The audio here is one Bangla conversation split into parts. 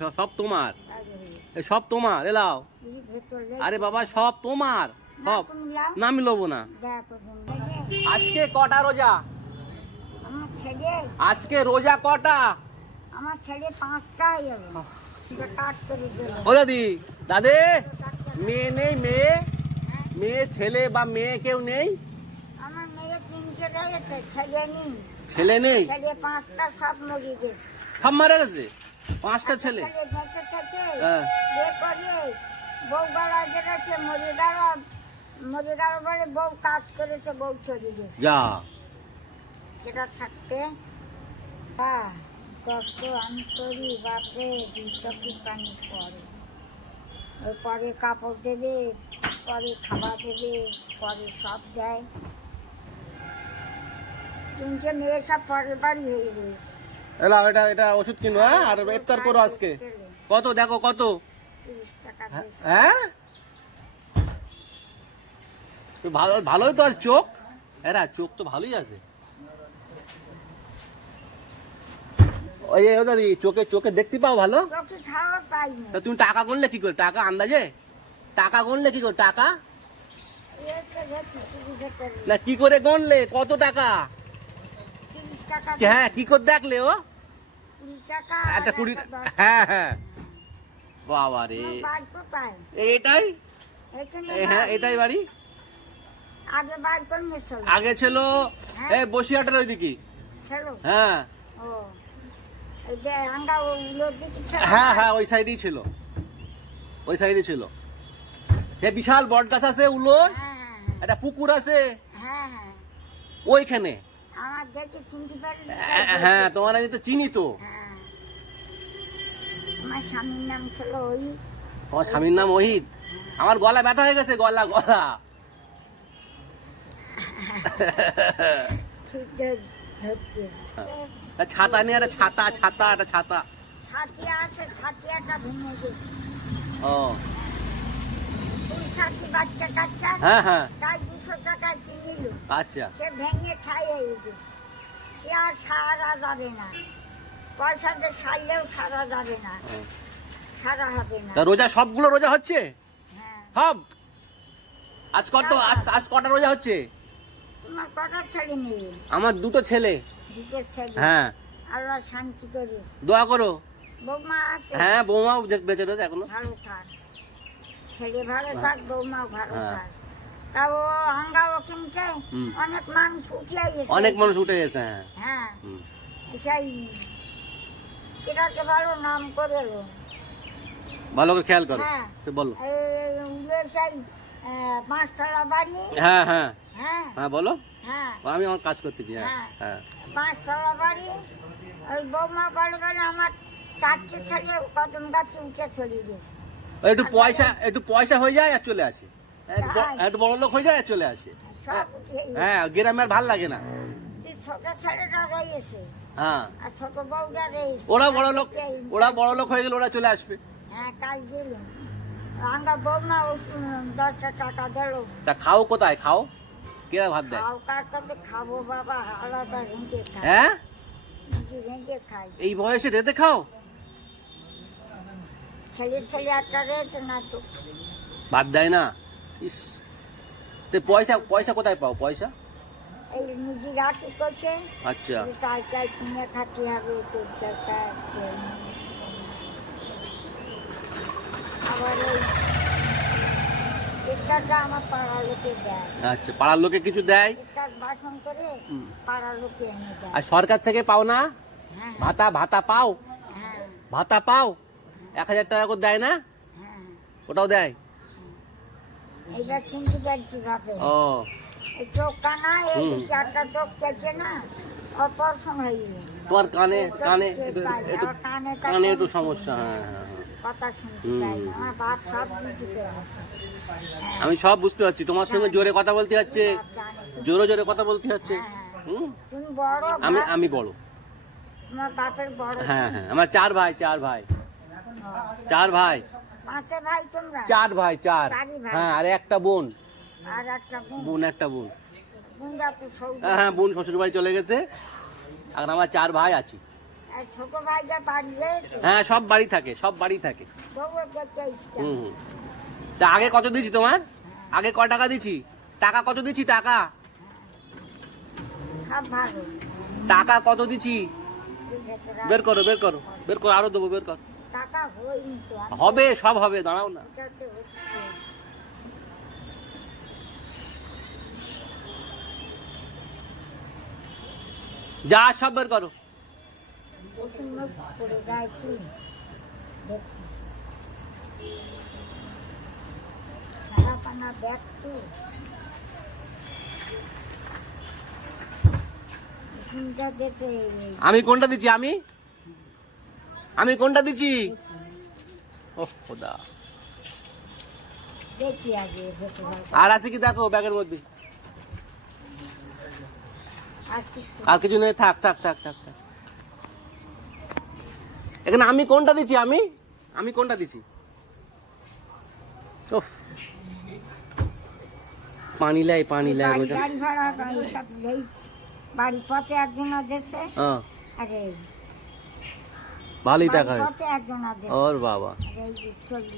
সব তোমার, সব তোমার এলাও। আরে বাবা সব তোমার, সব না আমি লবো না। আজকে কটা রোজা? আজকে রোজা কটা? আমার ছেলে 5টা ও দাদি, দাদে মেয়ে নেই? মেয়ে, মেয়ে ছেলে বা মেয়ে কেউ নেই? আমার মেয়ে 3টে রয়েছে, ছেলে নেই। ছেলে নেই? ছেলে 5টা সব মরে গেছে। সব মারা গেছে? 5টা ছেলে? বেঁচে থেকে হ্যাঁ। বিয়ে করে বউ গলা গেছে, মরে গেল বলে বউ কাজ করেছে, বউ চলে গেছে। যা যেটা থাকতে কষ্ট আমি করি বাপরে, চোখে পানি পড়ে। ওই পরে কাপড় দেবে, পরে খাবার দেবে, পরে সব দেয়। 3টে মেয়ে সব পরের বাড়ি হয়ে গেছে। এলাও, এটা এটা ওষুধ কিনো, হ্যাঁ, আর ইফতার করো আজকে। কত দেখো কত? 30 টাকা দিয়েছে। হ্যাঁ তো ভালো, ভালোই তো আছে চোখ, এরা চোখ তো ভালোই আছে। ওই ও দাদি চোখে, চোখে দেখতে পাও ভালো? চোখে খাওয়া পাইনি। তা তুমি টাকা গুনলে কি করে? টাকা আন্দাজে টাকা গুনলে কি করে? টাকা না কি করে গুনলে? কত টাকা? 30 টাকা। হ্যাঁ কি করে দেখলে? ও 20 টাকা একটা 20, হ্যাঁ হ্যাঁ। বাবা রে, বাড়ি কোথায়? এটাই, এখানে হ্যাঁ এটাই বাড়ি। আগে বাড়ি কোন ছিল? আগে ছিল এই বসিরহাটের ওইদিকে। ছিল? হ্যাঁ ও এই যে আঙ্গা ওগুলো দিকে ছিল? হ্যাঁ হ্যাঁ ওই সাইডেই ছিল, ওই সাইডে ছিল। সে বিশাল বট গাছ আছে, উলো, হ্যাঁ একটা পুকুর আছে হ্যাঁ হ্যাঁ। ওইখানে। আমার দেখে চিনতে পারিস? হ্যাঁ তোমার আমি তো চিনি তো। হ্যাঁ, আমার স্বামীর নাম ছিল ওই। তোমার স্বামীর নাম ওহিদ? আমার গলা ব্যথা হয়ে গেছে, গলা গলা। ছাতা নিয়ে, একটা ছাতা, ছাতা একটা ছাতা। ছাতি আছে, ছাতি একটা ভেঙে গেছে। ও ওই ছাতি বাচ্চা কাচ্চা হ্যাঁ হ্যাঁ তাই 200 টাকা কিনিল। আচ্ছা। সে ভেঙে ছাই হয়ে গেছে। সে আর সারা যাবে না, পয়সা দিয়ে সারলেও সারা যাবে না, সারা হবে না। তা রোজা সবগুলো রোজা হচ্ছে? হ্যাঁ। সব? আজ কত, আজ কটা রোজা হচ্ছে? তোমার কটা ছেলে মেয়ে? আমার 2টো ছেলে। 2 ছেলে? হ্যাঁ। আল্লাহ শান্তি করে। দোয়া করো। বৌমা আছে? হ্যাঁ বৌমাও বেঁচে রয়েছে এখনো। ভালো থাক, ছেলে ভালো থাক, বৌমাও ভালো হ্যাঁ। থাক। তা ও আঙ্গাও কিনছে, হুম। অনেক মানুষ উঠে গেছে। অনেক মানুষ উঠে গেছে, হ্যাঁ। হ্যাঁ, হুম। সেই এটাকে ভালো নাম করে এলো। ভালো করে খেয়াল করো। হ্যাঁ। তো বলো। এই সেই 5তলা বাড়ি। হ্যাঁ হ্যাঁ হ্যাঁ হ্যাঁ বলো। হ্যাঁ আমি আমার কাজ করতেছি। হ্যাঁ হ্যাঁ। হ্যাঁ 5তলা বাড়ি। ওই বৌমা বলে বলে আমার 4টে ছেলে কদম গাছে উঠে চলে গেছে। একটু পয়সা, একটু পয়সা হয়ে যায় আর চলে আসে, একটু বড় লোক হয়ে যায় আর চলে আসে। সব উঠে গেছে। হ্যাঁ গ্রামে আর ভাল লাগে না। ছোট ছেলেটা রয়েছে হ্যাঁ আর ছোট বউটা রয়েছে। ওরা বড় লোক, ওরা বড় লোক হয়ে গেলে ওরা চলে আসবে। হ্যাঁ, কাল গেল আমরা বৌমা 10 টাকা দিল। তা খাও কোথায়? খাও কেরা ভাত দেয়? খাও কার কাছে খাবো বাবা, আলাদা রেঁধে খাই। হ্যাঁ নিজে রেঁধে খাই। এই বয়সে রেঁধে খাও? ছেলে একটা রয়েছে না তো। ভাত দেয় না? ইস, তো পয়সা, পয়সা কোথায় পাও পয়সা? এই নিজে রাখি করছে। আচ্ছা চাল চাল কিনে খাতে হবে তো টাকা। আবার ওই একটা আমার পাড়ার লোকে দেয়। আচ্ছা পাড়ার লোকে কিছু দেয়? একটা বাসন করে পাড়ার লোকে এনে দেয়। আর সরকার থেকে পাও না? হ্যাঁ ভাতা, ভাতা পাও? হ্যাঁ ভাতা পাও? 1000 টাকা করে দেয় না? হ্যাঁ। ওটাও দেয়? এইবার চিনতে পারছি বাপে। ও এই চোখ কানা, এই 4টা চোখ কেটে না অপারেশন হয়ে গেল। তোমার কানে, কানে একটু, একটু কানে কানে একটু সমস্যা। হ্যাঁ হ্যাঁ হ্যাঁ। কথা শুনতে পাই না। আমার বাপ সব বুঝতে আমি সব বুঝতে পারছি, তোমার সঙ্গে জোরে কথা বলতে হচ্ছে, জোরে জোরে কথা বলতে হচ্ছে। হুম। তুমি বড়? আমি বড়। তোমার বাপের বড়? হ্যাঁ হ্যাঁ আমার 4 ভাই, 4 ভাই, 4 ভাই। 5 ভাই তোমরা? 4 ভাই, 4। হ্যাঁ আর একটা বোন। আর একটা বোন, একটা বোন। বোনরা তো সৌদি। হ্যাঁ হ্যাঁ বোন শ্বশুর বাড়ি চলে গেছে। আর আমার 4 ভাই আছি। আর ছোট ভাইটা বাড়ি রয়েছে হ্যাঁ সব বাড়ি থাকে, সব বাড়ি থাকে। তবুও দেখতে ইচ্ছা হুম হুম। তা আগে কত দিয়েছি তোমার? আগে ক টাকা দিয়েছি? টাকা কত দিয়েছি? টাকা সব ভালো টাকা কত দিয়েছি? ভেতরে বের করো বের করো বের করো, আরো দেবো, বের কর। টাকা হয়নি তো হবে, সব হবে, দাঁড়াও না। এটাতে হচ্ছে যা সব বের করো। প্রচন্ড পড়ে যাচ্ছি দেখছি সারা পানা ব্যাগ তো এখানটা দেখে আমি কোনটা দিচ্ছি? আমি কোনটা দিচ্ছি? ওহ খোদা। দেখি আগে ভেতরে আর আছে কি দেখো ব্যাগের মধ্যে? আর কিছু আর কিছু নেই, থাক থাক থাক থাক থাক। এখানে আমি কোনটা দিচ্ছি? আমি কোনটা দিচ্ছি? ওফ, পানি লাই বাড়ি গাড়ি ভাড়া সব নেই বাড়ি পথে একজন দেশে হ্যাঁ আরে ভালোই বাড়ি টাকা হয়েছে। পথে একজন দেশে ওর বাবা। আরে এই যে 40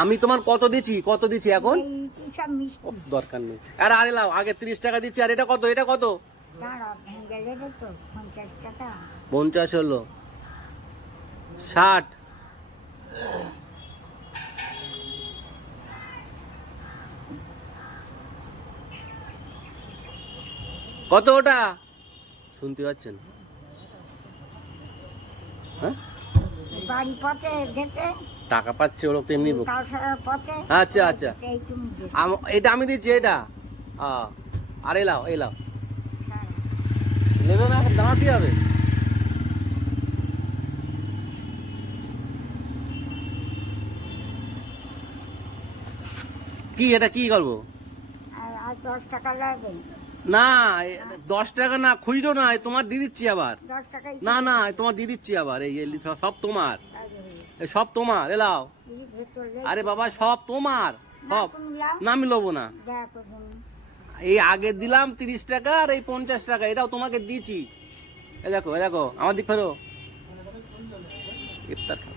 আমি তোমার কত দিচ্ছি এখন? এই কি সব মিষ্টি ওফ, দরকার নেই। আরে লাও, আগে 30 টাকা দিচ্ছি। আর এটা কত? দাঁড়া ভেঙে গেলে তো 50 টাকা 50 হলো, 60, কত ওটা? শুনতে পাচ্ছেন? হ্যাঁ বাড়ি পথে দেশে টাকা পাচ্ছে ওরা তো এমনি বক। কালসারার পথে আচ্ছা আচ্ছা, এই তুমি দেশে এটা আমি দিচ্ছি এটা। আর এই লাও দাঁড়া। নেবে না, এখন দাঁড়াতে হবে। কি এটা কি করবো? আর 10 টাকা লাগবে না 10 টাকা না, খুঁজো না, তোমার দিয়ে দিচ্ছি আবার। 10 টাকাই না না, তোমার দিয়ে দিচ্ছি আবার। এই সব তোমার, এই সব তোমার। এলাও। আরে বাবা সব তোমার, সব। না আমি লবো না। এই আগে দিলাম 30 টাকা আর এই 50 টাকা, এটাও তোমাকে দিয়েছি। এ দেখো আমার দিক ফেরো। ইফতার খাও।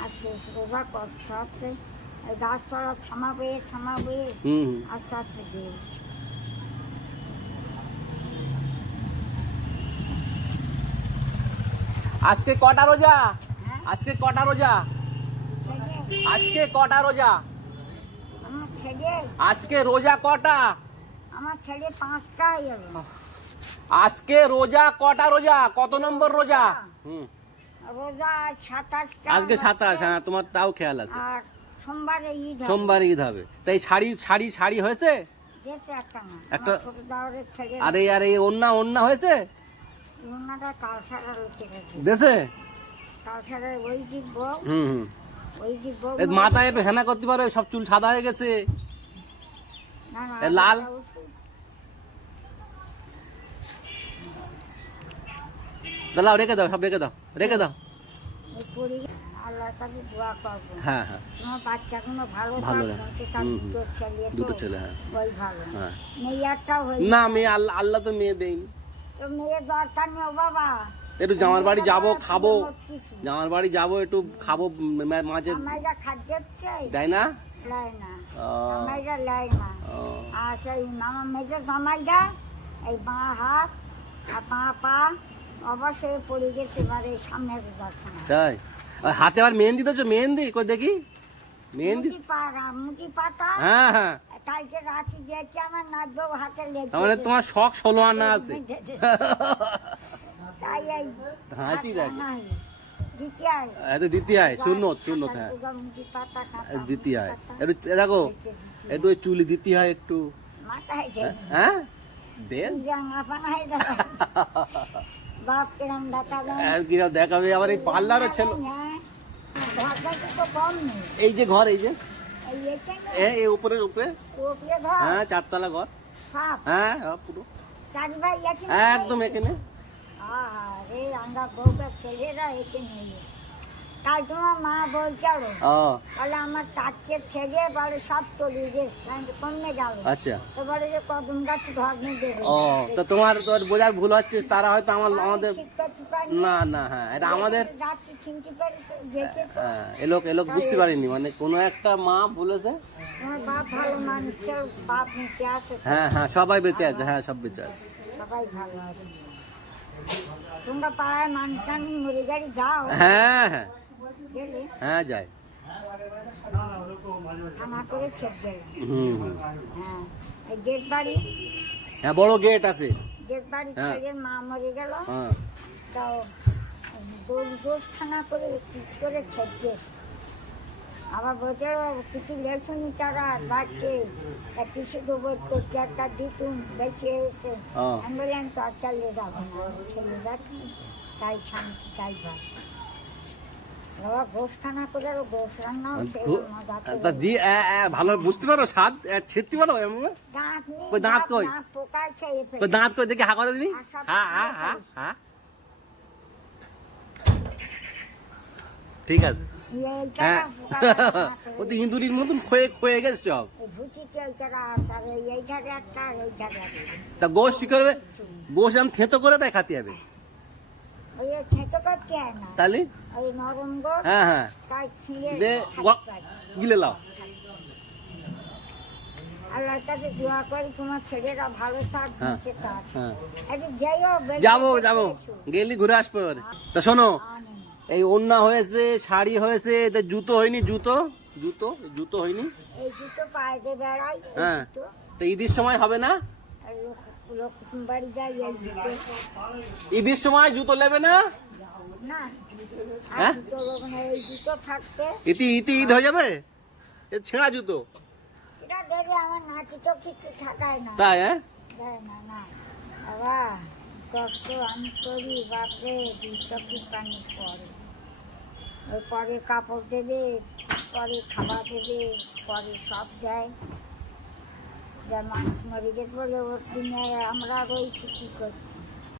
আর শেষ রোজা কষ্ট হচ্ছে এই গাছতলা থামাবে হুম হুম। আস্তে আস্তে দিয়ে আজকে কটা রোজা? হ্যাঁ আজকে কটা রোজা? ছেলে, আজকে কটা রোজা? আমার ছেলে আজকে রোজা কটা? আমার ছেলে 5টাই হলো আজকে রোজা কটা রোজা? কত নম্বর রোজা? হুম রোজা 27টা আজকে 27। হ্যাঁ তোমার তাও খেয়াল আছে। আর সোমবারে ঈদ হবে। সোমবার ঈদ হবে। তাই শাড়ি হয়েছে? দেশে একটা না একটা- আমার ছোট দাওরের ছেলে আরে ওন্না হয়েছে ওনারা কালসারা লোকে গেছে দেশে? কালসারের ওই দিব হুম হুম। ওই দিব এ মাথায় একটু হেনা করতে পারো, সব চুল সাদা হয়ে গেছে। না না এ লাল? দাও, রেখে দাও, সব রেখে দাও। এই পরি আল্লাহর কাছে দোয়া করবো হ্যাঁ হ্যাঁ তোমার বাচ্চাগুলো ভালো ভালো থাক, রে। বঞ্চে থাক, হুম, হুম। দুটো ছেলে তো, দুটো ছেলে, হ্যাঁ। ওই ভালো হ্যাঁ। মেয়ে একটাও হয়ে না মেয়ে আল্লাহ তো মেয়ে দেয়নি। তো মেয়ের দরকার নেই ও বাবা একটু জামার বাড়ি যাবো, মেয়েরা খাবো। কিছু। জামার বাড়ি যাবো, একটু খাবো মাঝে। আমাইরা খাদ্য চাই দেয় না? লাই না ও, আমাইরা লাই না ও। আর সেই মামা মেজর জামাইটা এই বাঁ হাত আর বাঁ পা অবশ্যই পড়ে গেছে এবারে সামনে দরকার তাই? আর হাতে আবার মেহেন্দি দিচ্ছ? মেহেন্দি কই দেখি। মেহেন্দি? মুটি পাতা হ্যাঁ হ্যাঁ। কালকে রাতে দিয়েছি আমার নাচবো হাতে লেগে তার মানে তোমার শখ 16 আনা আছে। তাই এই হাসি দেখ। নাই দিতে আয় এত দিতে হয়, সুন্নত হ্যাঁ। মুটি পাতা খাতা দিতে হয় একটু। দেখো একটু ওই চুলি দিতে হয় একটু। মাথায় দেয় হ্যাঁ দেন। জাঙ্গা পানায় দেয় বাপ কিরম দেখাবে কিরম দেখাবে আবার। এই পার্লারও ছিল। ঘরটা তো কম নেই এই যে ঘর, এই যে এই এখানে এই উপরে উপরে ঘর হ্যাঁ 4 তলা ঘর। সাপ হ্যাঁ পুরো চারি ভাই এখানে একদম এখানে। রে আমরা বউটা ছেলেরা এখানে কাল তোমার মা বলছিল ও বলে আমার 4টে ছেলে বলে সব চলে গেছে কমে গেল। আচ্ছা। তো বলে যে কদম গাছ ধর্মে দেবে ও তো তোমার বোঝার ভুল হচ্ছে, তারা হয়তো আমাদের শিক্ষার্থী পাইনি। না না, হ্যাঁ এটা আমাদের যাচ্ছি চিনতে পারিস গেছে। হ্যাঁ, এলোক বুঝতে পারিনি, মানে কোনো একটা মা বলেছে। তোমার বাপ ভালো মানুষ ছিল, বাপ নিচে আছে। হ্যাঁ হ্যাঁ, সবাই বেঁচে আছে, হ্যাঁ সব বেঁচে আছে। সবাই ভালো আছে। তোমরা পাড়ায় মানুষ টানুষ মরে গাড়ি যাও হ্যাঁ হ্যাঁ গেলে হ্যাঁ যাই। থানা করে ছেড়ে গেলে। হুম হুম। হ্যাঁ এই গেট বাড়ি, হ্যাঁ বড় গেট আছে। গেট বাড়ি হ্যাঁ। ছেড়ে মা মরে গেল। হ্যাঁ তাও দোষ খানা করে ঠিক করে ছেড়ে গেছে। আবার বলতে কিছু লেখুনি তারা বাড়ছে কিছু দেবো তো একটা দিতুন বেশি হয়েছে। হ্যাঁ। আমি বললাম তো আর চালিয়ে যাবো না, আমি ছেড়ে যাচ্ছি, তাই শান্তি তাই ভাই। বাবা গোসখানা করে গোস রান্নাও তা দিয়ে ভালো বুঝতে পারো স্বাদ ছিটতে পারো এমন? দাঁত কই দাঁত কই? পোকায় খেয়ে কই দাঁত কই দেখি, হা করে দিনি। আর সব হ্যাঁ হ্যাঁ হ্যাঁ হ্যাঁ ঠিক আছে। হ্যাঁ ও তো ইঁদুরির মতন ক্ষয়ে গেছে সব। তা গোশ কি করবে? গোশ আমি থেতো করে তাই খাতে হবে তাহলে। হ্যাঁ হ্যাঁ গিলে লাও। আল্লাহর কাছে দোয়া করি তোমার ছেলেরা ভালো থাক, হ্যাঁ, বেঁচে থাক। হ্যাঁ। একদিন যাইও, যাবো গেলি ঘুরে আসবো এবারে। তা শোনো, এই ওড়না হয়েছে, শাড়ি হয়েছে, তা জুতো হয়নি, জুতো হয়নি। এই জুতো পায়ে দিয়ে বেড়াই, এই হ্যাঁ জুতো। তো ঈদের সময় হবে না? আর লক্ষ্মী বাড়ি যাই এই জুতো। ঈদের সময় জুতো নেবে না? না, হ্যাঁ? আর জুতো লোক না, এই জুতো থাকতে। ইতি ঈদ হয়ে যাবে, এ ছেঁড়া জুতো। এটা দেখে আমার নাচি তো কিছু থাকায় না। তাই হ্যাঁ? দেয় না, না। বাবা, কষ্ট আমি করি, বাপরে, চোখে পানি পড়ে। ওই পরে কাপড় দেবে, পরে খাবার দেবে, পরে সব দেয়। যা মানুষ মরে গেছে বলে ওর দিনে আমরা রয়েছি কি করছি।